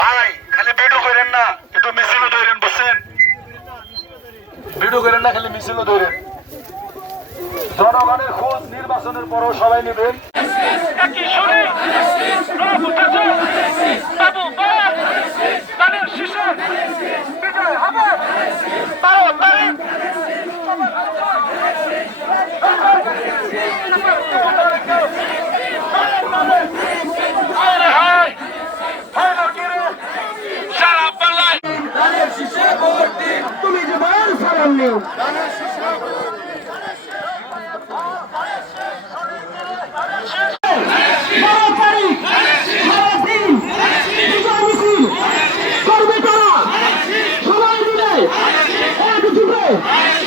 ভাই, খালি ভিডিও করেন না, একটু মিছিল ধরেন, বুঝছেন? ভিডিও করেন না, খালি মিছিল ধরেন। জনগণের খোঁজ নির্বাচনের পরও সবাই নেবেন। মিছিল করবে তারা সবাই মিলে একজুটে বলে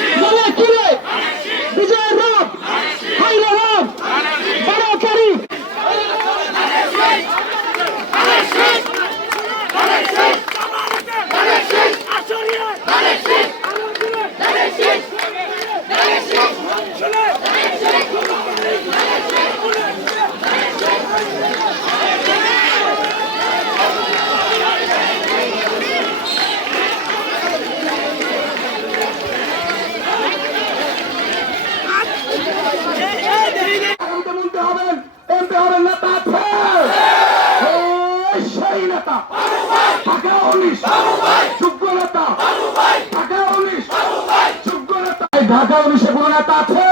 তোর নেতা সেই নেতা। ঢাকা উনিশ যোগ্য নেতা। ঢাকা উনিশ যোগ্য নেতা। ঢাকা উনিশে কোন নেতা আছে?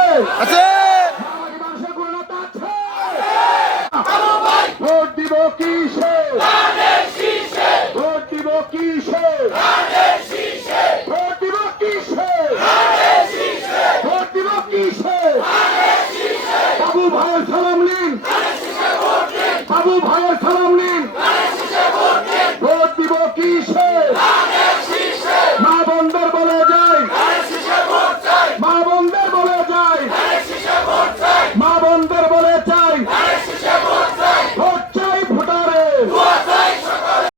ভোট দিব কিসে? ভোট দিব কিসে? আয়ের